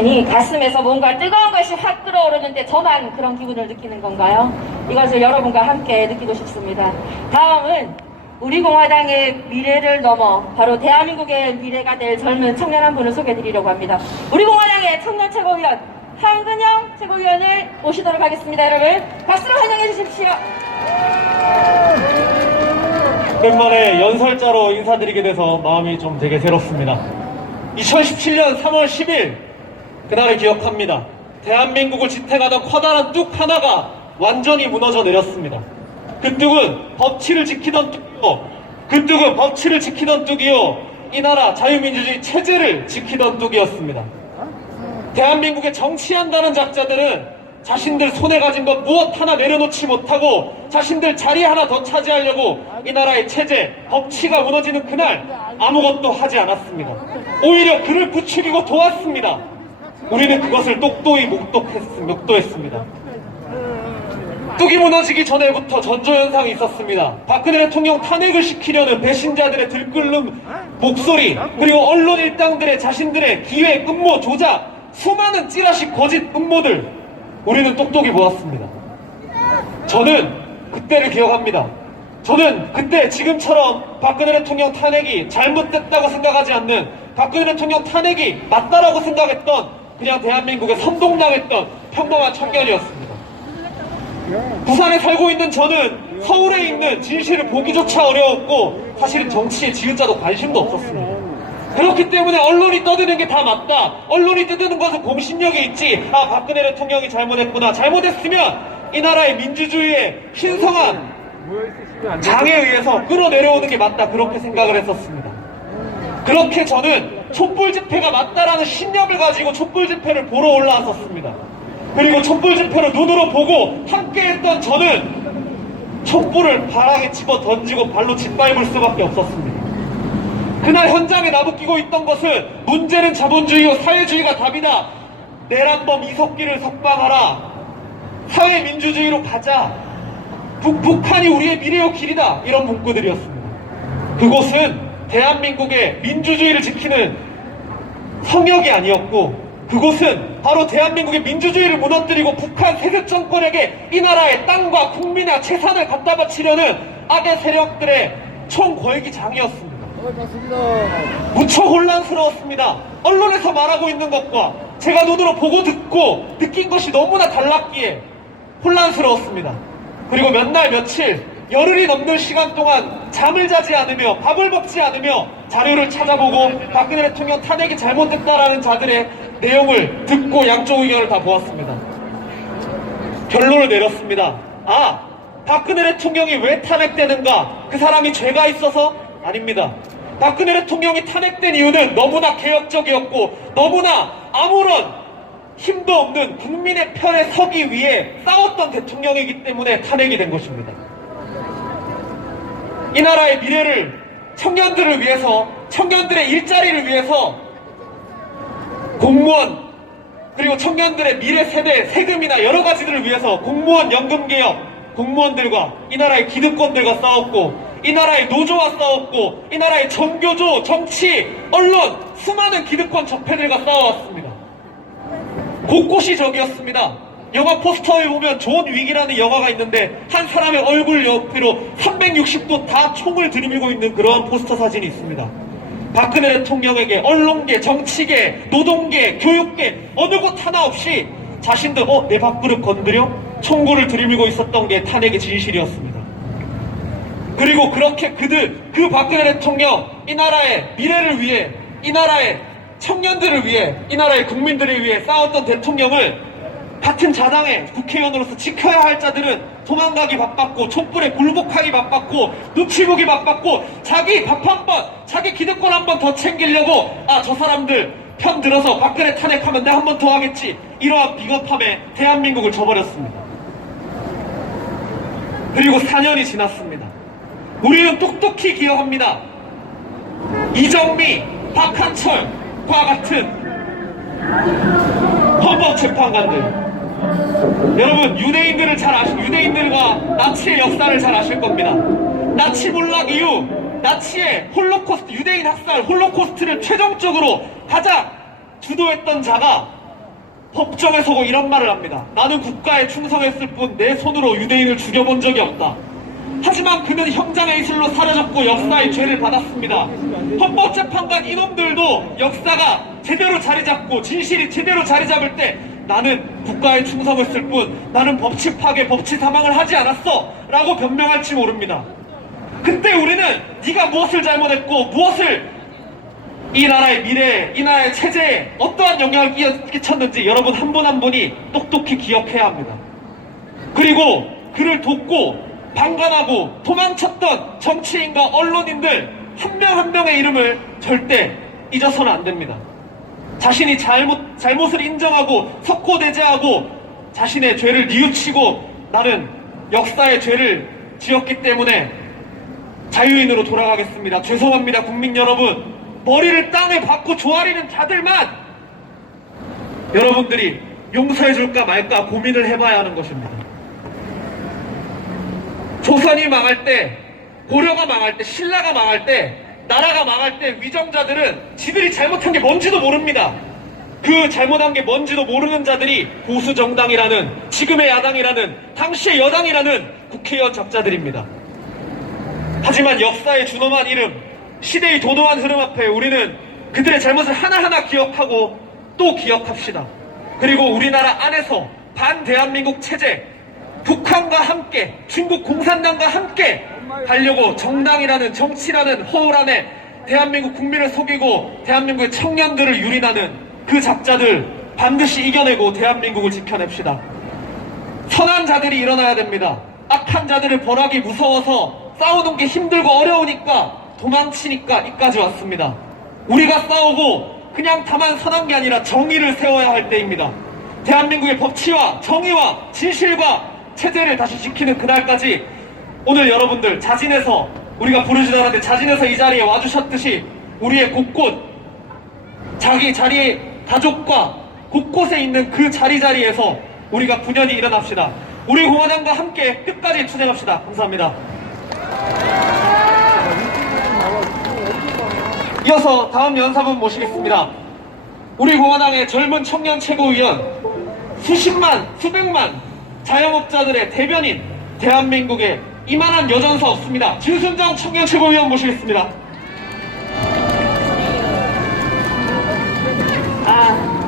가슴에서 뭔가 뜨거운 것이 확 끓어오르는데 저만 그런 기분을 느끼는 건가요? 이것을 여러분과 함께 느끼고 싶습니다. 다음은 우리 공화당의 미래를 넘어 바로 대한민국의 미래가 될 젊은 청년 한 분을 소개해드리려고 합니다. 우리 공화당의 청년 최고위원 황근영 최고위원을 모시도록 하겠습니다. 여러분 박수로 환영해 주십시오. 오랜만에 연설자로 인사드리게 돼서 마음이 좀 되게 새롭습니다. 2017년 3월 10일 그날을 기억합니다. 대한민국을 지탱하던 커다란 뚝 하나가 완전히 무너져 내렸습니다. 그 뚝은 법치를 지키던 뚝이요. 그 뚝은 법치를 지키던 뚝이요. 이 나라 자유민주주의 체제를 지키던 뚝이었습니다. 대한민국에 정치한다는 작자들은 자신들 손에 가진 것 무엇 하나 내려놓지 못하고 자신들 자리 하나 더 차지하려고 이 나라의 체제, 법치가 무너지는 그날 아무것도 하지 않았습니다. 오히려 그를 부추기고 도왔습니다. 우리는 그것을 똑똑히 목도했습니다. 뚝이 무너지기 전에부터 전조현상이 있었습니다. 박근혜 대통령 탄핵을 시키려는 배신자들의 들끓는 목소리, 그리고 언론 일당들의 자신들의 기획, 음모, 조작, 수많은 찌라시 거짓 음모들, 우리는 똑똑히 보았습니다. 저는 그때를 기억합니다. 저는 그때 지금처럼 박근혜 대통령 탄핵이 잘못됐다고 생각하지 않는, 박근혜 대통령 탄핵이 맞다라고 생각했던 그냥 대한민국에 선동당했던 평범한 청년이었습니다. 부산에 살고 있는 저는 서울에 있는 진실을 보기조차 어려웠고 사실은 정치에 지읒자도 관심도 없었습니다. 그렇기 때문에 언론이 떠드는 게 다 맞다, 언론이 떠드는 것은 공신력이 있지, 아 박근혜 대통령이 잘못했구나, 잘못했으면 이 나라의 민주주의의 신성한 장에 의해서 끌어내려오는 게 맞다, 그렇게 생각을 했었습니다. 그렇게 저는 촛불 집회가 맞다라는 신념을 가지고 촛불 집회를 보러 올라왔었습니다. 그리고 촛불 집회를 눈으로 보고 함께했던 저는 촛불을 바람에 집어 던지고 발로 짓밟을 수밖에 없었습니다. 그날 현장에 나부끼고 있던 것은 문제는 자본주의요 사회주의가 답이다, 내란범 이석기를 석방하라, 사회민주주의로 가자, 북한이 우리의 미래요 길이다, 이런 문구들이었습니다. 그곳은 대한민국의 민주주의를 지키는 성역이 아니었고, 그곳은 바로 대한민국의 민주주의를 무너뜨리고 북한 세습 정권에게 이 나라의 땅과 국민의 재산을 갖다 바치려는 악의 세력들의 총궐기장이었습니다. 무척 혼란스러웠습니다. 언론에서 말하고 있는 것과 제가 눈으로 보고 듣고 느낀 것이 너무나 달랐기에 혼란스러웠습니다. 그리고 몇 날 며칠 열흘이 넘는 시간 동안 잠을 자지 않으며 밥을 먹지 않으며 자료를 찾아보고 박근혜 대통령 탄핵이 잘못됐다라는 자들의 내용을 듣고 양쪽 의견을 다 보았습니다. 결론을 내렸습니다. 아, 박근혜 대통령이 왜 탄핵되는가? 그 사람이 죄가 있어서? 아닙니다. 박근혜 대통령이 탄핵된 이유는 너무나 개혁적이었고 너무나 아무런 힘도 없는 국민의 편에 서기 위해 싸웠던 대통령이기 때문에 탄핵이 된 것입니다. 이 나라의 미래를, 청년들을 위해서, 청년들의 일자리를 위해서 공무원, 그리고 청년들의 미래 세대 세금이나 여러 가지들을 위해서 공무원 연금개혁, 공무원들과 이 나라의 기득권들과 싸웠고, 이 나라의 노조와 싸웠고, 이 나라의 정교조, 정치, 언론, 수많은 기득권 적폐들과 싸워왔습니다. 곳곳이 적이었습니다. 영화 포스터에 보면 존 윅이라는 영화가 있는데 한 사람의 얼굴 옆으로 360도 다 총을 들이밀고 있는 그런 포스터 사진이 있습니다. 박근혜 대통령에게 언론계, 정치계, 노동계, 교육계 어느 곳 하나 없이 자신들 내 밥그릇 건드려? 총구를 들이밀고 있었던 게 탄핵의 진실이었습니다. 그리고 그렇게 그 박근혜 대통령, 이 나라의 미래를 위해, 이 나라의 청년들을 위해, 이 나라의 국민들을 위해 싸웠던 대통령을 같은 자당의 국회의원으로서 지켜야 할 자들은 도망가기 바빴고 촛불에 굴복하기 바빴고 눈치 보기 바빴고 자기 밥 한 번, 자기 기득권 한 번 더 챙기려고 저 사람들 편 들어서 박근혜 탄핵하면 내가 한 번 더 하겠지, 이러한 비겁함에 대한민국을 저버렸습니다. 그리고 4년이 지났습니다. 우리는 똑똑히 기억합니다. 이정미, 박한철과 같은 헌법재판관들, 여러분 유대인들을 유대인들과 나치의 역사를 잘 아실 겁니다. 나치 몰락 이후 나치의 홀로코스트, 유대인 학살, 홀로코스트를 최종적으로 가장 주도했던 자가 법정에 서고 이런 말을 합니다. 나는 국가에 충성했을 뿐 내 손으로 유대인을 죽여본 적이 없다. 하지만 그는 형장의 이슬로 사라졌고 역사의 죄를 받았습니다. 헌법재판관 이놈들도 역사가 제대로 자리 잡고 진실이 제대로 자리 잡을 때 나는 국가에 충성했을 뿐 나는 법치 파괴, 법치 사망을 하지 않았어 라고 변명할지 모릅니다. 그때 우리는 네가 무엇을 잘못했고 무엇을 이 나라의 미래에, 이 나라의 체제에 어떠한 영향을 끼쳤는지 여러분 한 분 한 분이 똑똑히 기억해야 합니다. 그리고 그를 돕고 방관하고 도망쳤던 정치인과 언론인들 한 명 한 명의 이름을 절대 잊어서는 안 됩니다. 자신이 잘못을 인정하고 석고대죄하고 자신의 죄를 뉘우치고 나는 역사의 죄를 지었기 때문에 자유인으로 돌아가겠습니다. 죄송합니다, 국민 여러분. 머리를 땅에 박고 조아리는 자들만 여러분들이 용서해줄까 말까 고민을 해봐야 하는 것입니다. 조선이 망할 때, 고려가 망할 때, 신라가 망할 때, 나라가 망할 때 위정자들은 지들이 잘못한 게 뭔지도 모릅니다. 그 잘못한 게 뭔지도 모르는 자들이 보수정당이라는, 지금의 야당이라는, 당시의 여당이라는 국회의원 적자들입니다. 하지만 역사의 준엄한 이름, 시대의 도도한 흐름 앞에 우리는 그들의 잘못을 하나하나 기억하고 또 기억합시다. 그리고 우리나라 안에서 반대한민국 체제, 북한과 함께, 중국 공산당과 함께 하려고 정당이라는, 정치라는 허울 안에 대한민국 국민을 속이고 대한민국의 청년들을 유린하는 그 작자들 반드시 이겨내고 대한민국을 지켜냅시다. 선한 자들이 일어나야 됩니다. 악한 자들을 벌하기 무서워서 싸우는 게 힘들고 어려우니까 도망치니까 이까지 왔습니다. 우리가 싸우고 그냥 다만 선한 게 아니라 정의를 세워야 할 때입니다. 대한민국의 법치와 정의와 진실과 체제를 다시 지키는 그날까지 오늘 여러분들 자진해서, 우리가 부르지도 않았는데 자진해서 이 자리에 와주셨듯이 우리의 곳곳 자기 자리의 가족과 곳곳에 있는 그 자리에서 우리가 분연히 일어납시다. 우리 공화당과 함께 끝까지 투쟁합시다. 감사합니다. 이어서 다음 연사분 모시겠습니다. 우리 공화당의 젊은 청년 최고위원, 수십만, 수백만 자영업자들의 대변인, 대한민국에 이만한 여전사 없습니다. 진순정 청년 최고위원 모시겠습니다.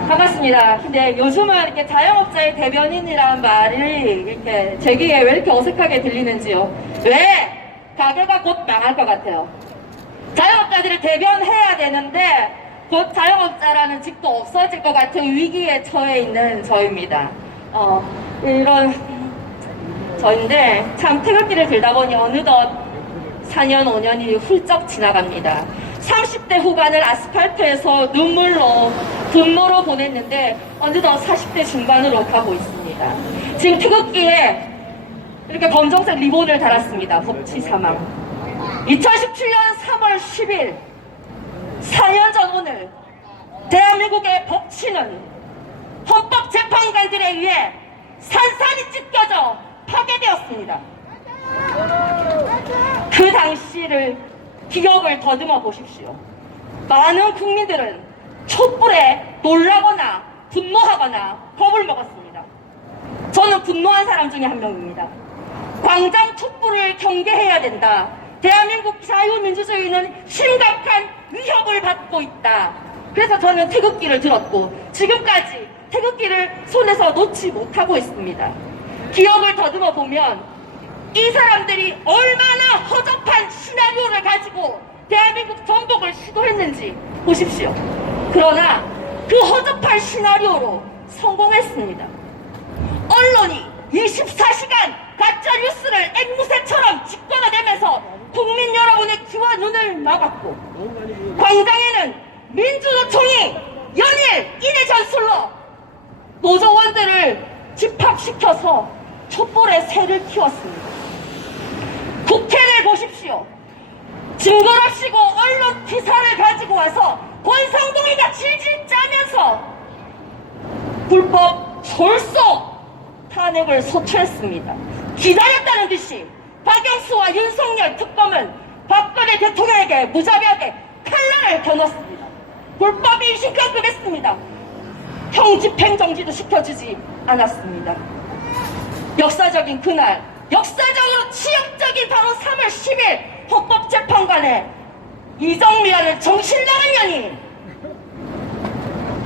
반갑습니다. 근데 요즘은 이렇게 자영업자의 대변인이라는 말이 이렇게 제 귀에 왜 이렇게 어색하게 들리는지요? 왜? 가게가 곧 망할 것 같아요. 자영업자들을 대변해야 되는데 곧 자영업자라는 직도 없어질 것 같은 위기에 처해 있는 저입니다. 이런 저인데 참 태극기를 들다 보니 어느덧 4년, 5년이 훌쩍 지나갑니다. 30대 후반을 아스팔트에서 눈물로, 분노로 보냈는데 어느덧 40대 중반으로 가고 있습니다. 지금 태극기에 이렇게 검정색 리본을 달았습니다. 법치 사망. 2017년 3월 10일 4년 전 오늘 대한민국의 법치는 헌법재판관들에 의해 산산이 찢겨져 파괴되었습니다. 그 당시를 기억을 더듬어 보십시오. 많은 국민들은 촛불에 놀라거나 분노하거나 겁을 먹었습니다. 저는 분노한 사람 중에 한 명입니다. 광장 촛불을 경계해야 된다. 대한민국 자유민주주의는 심각한 위협을 받고 있다. 그래서 저는 태극기를 들었고 지금까지 태극기를 손에서 놓지 못하고 있습니다. 기억을 더듬어 보면 이 사람들이 얼마나 허접한 시나리오를 가지고 대한민국 전복을 시도했는지 보십시오. 그러나 그 허접한 시나리오로 성공했습니다. 언론이 24시간 가짜뉴스를 앵무새처럼 집권화되면서 국민 여러분의 귀와 눈을 막았고, 광장에는 민주노총이 연일 인해 전술로 노조원들을 집합시켜서 촛불에 새를 키웠습니다. 국회를 보십시오. 증거랍시고 언론 기사를 가지고 와서 권성동이가 질질 짜면서 불법 졸속 탄핵을 소추했습니다. 기다렸다는 듯이 박영수와 윤석열 특검은 박근혜 대통령에게 무자비하게 칼날을 겨눴습니다. 불법 인신강급했습니다. 형집행정지도 시켜주지 않았습니다. 역사적인 그날, 역사적으로 치욕적인 바로 3월 10일 헌법재판관에 이정미아를 정신 나간 년이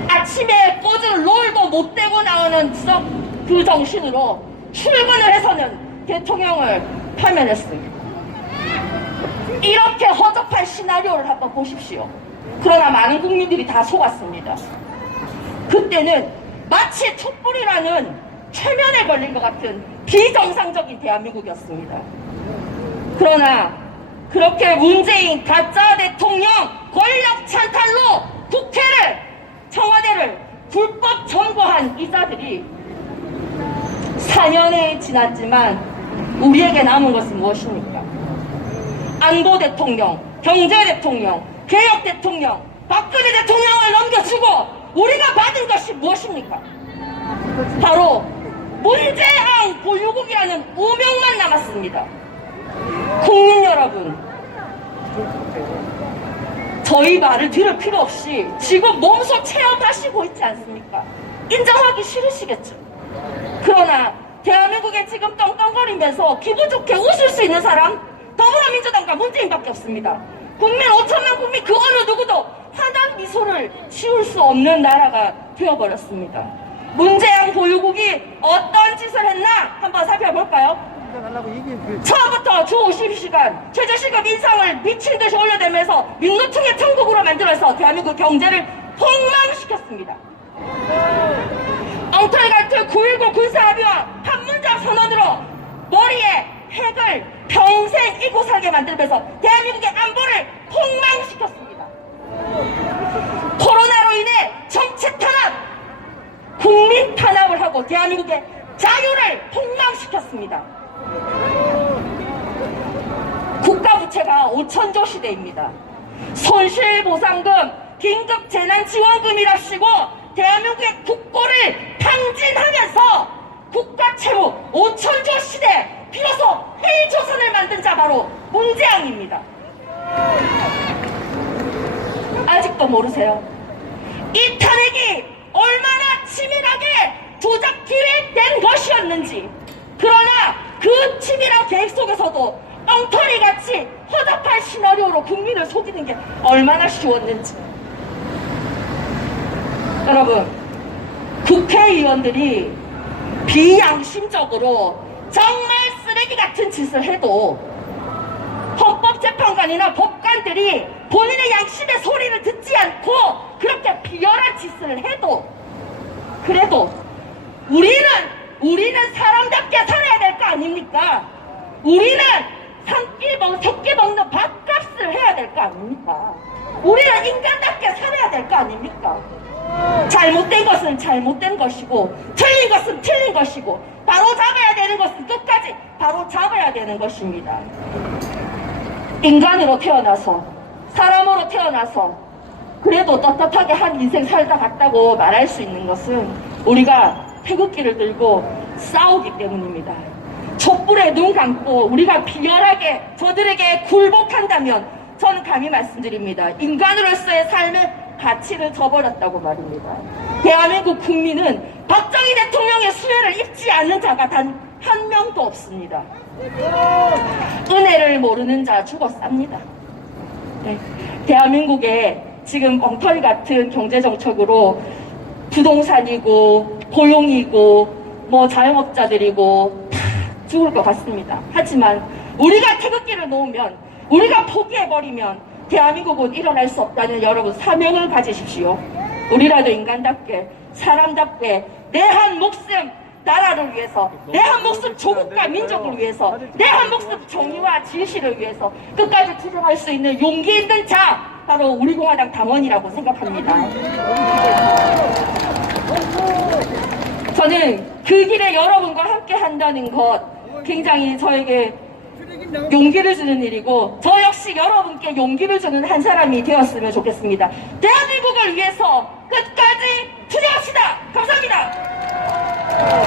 아침에 꽂은 롤도 못 대고 나오는 그 정신으로 출근을 해서는 대통령을 파면했습니다. 이렇게 허접한 시나리오를 한번 보십시오. 그러나 많은 국민들이 다 속았습니다. 그때는 마치 촛불이라는 최면에 걸린 것 같은 비정상적인 대한민국이었습니다. 그러나 그렇게 문재인 가짜 대통령 권력 찬탈로 국회를, 청와대를 불법 점거한 이자들이 4년이 지났지만 우리에게 남은 것은 무엇입니까? 안보 대통령, 경제 대통령, 개혁 대통령, 박근혜 대통령을 넘겨주고 우리가 받은 것이 무엇입니까? 바로 문재앙 보유국이라는 오명만 남았습니다. 국민 여러분, 저희 말을 들을 필요 없이 지금 몸소 체험하시고 있지 않습니까? 인정하기 싫으시겠죠? 그러나 대한민국에 지금 떵떵거리면서 기분 좋게 웃을 수 있는 사람 더불어민주당과 문재인밖에 없습니다. 국민 5천만 국민 그 어느 누구도 환한 미소를 지울 수 없는 나라가 되어버렸습니다. 문재양 보유국이 어떤 짓을 했나 한번 살펴볼까요? 처음부터 주 50시간 최저시급 인상을 미친듯이 올려대면서 민노총의 천국으로 만들어서 대한민국 경제를 폭망시켰습니다. 엉터리 같은 9.19 군사합의와 판문점 선언으로 머리에 핵을 평생 잊고 살게 만들면서 대한민국의 안보를 폭망시켰습니다. 코로나로 인해 정책 탄압, 국민 탄압을 하고 대한민국의 자유를 폭망시켰습니다. 국가부채가 5천조 시대입니다. 손실보상금, 긴급재난지원금이라시고 대한민국의 국고를 탕진하면서 국가채무 5천조 시대 비로소 헬조선을 만든 자 바로 문재양입니다. 아직도 모르세요? 이 탄핵이 얼마나 치밀하게 조작 기획된 것이었는지, 그러나 그 치밀한 계획 속에서도 엉터리같이 허접한 시나리오로 국민을 속이는 게 얼마나 쉬웠는지. 여러분, 국회의원들이 비양심적으로 정말 쓰레기 같은 짓을 해도 헌법재판관이나 법관들이 본인의 양심의 소리를 듣지 않고 그렇게 비열한 짓을 해도, 그래도 우리는 사람답게 살아야 될 거 아닙니까? 우리는 새끼 먹는 밥값을 해야 될 거 아닙니까? 우리는 인간답게 살아야 될 거 아닙니까? 잘못된 것은 잘못된 것이고 틀린 것은 틀린 것이고 바로 잡아야 되는 것은 끝까지 바로 잡아야 되는 것입니다. 인간으로 태어나서, 사람으로 태어나서 그래도 떳떳하게 한 인생 살다 갔다고 말할 수 있는 것은 우리가 태극기를 들고 싸우기 때문입니다. 촛불에 눈 감고 우리가 비열하게 저들에게 굴복한다면 저는 감히 말씀드립니다. 인간으로서의 삶의 가치를 저버렸다고 말입니다. 대한민국 국민은 박정희 대통령의 수혜를 입지 않는 자가 단 한 명도 없습니다. 은혜를 모르는 자 죽어쌉니다. 네. 대한민국에 지금 엉터리 같은 경제정책으로 부동산이고 고용이고 자영업자들이고 다 죽을 것 같습니다. 하지만 우리가 태극기를 놓으면, 우리가 포기해버리면 대한민국은 일어날 수 없다는 여러분 사명을 가지십시오. 우리라도 인간답게, 사람답게 내 한 목숨 나라를 위해서, 내 한 목숨 조국과 민족을 위해서, 내 한 목숨 정의와 진실을 위해서 끝까지 투쟁할 수 있는 용기 있는 자, 바로 우리공화당 당원이라고 생각합니다. 저는 그 길에 여러분과 함께 한다는 것 굉장히 저에게 용기를 주는 일이고, 저 역시 여러분께 용기를 주는 한 사람이 되었으면 좋겠습니다. 대한민국을 위해서 끝까지 투쟁합시다. 감사합니다.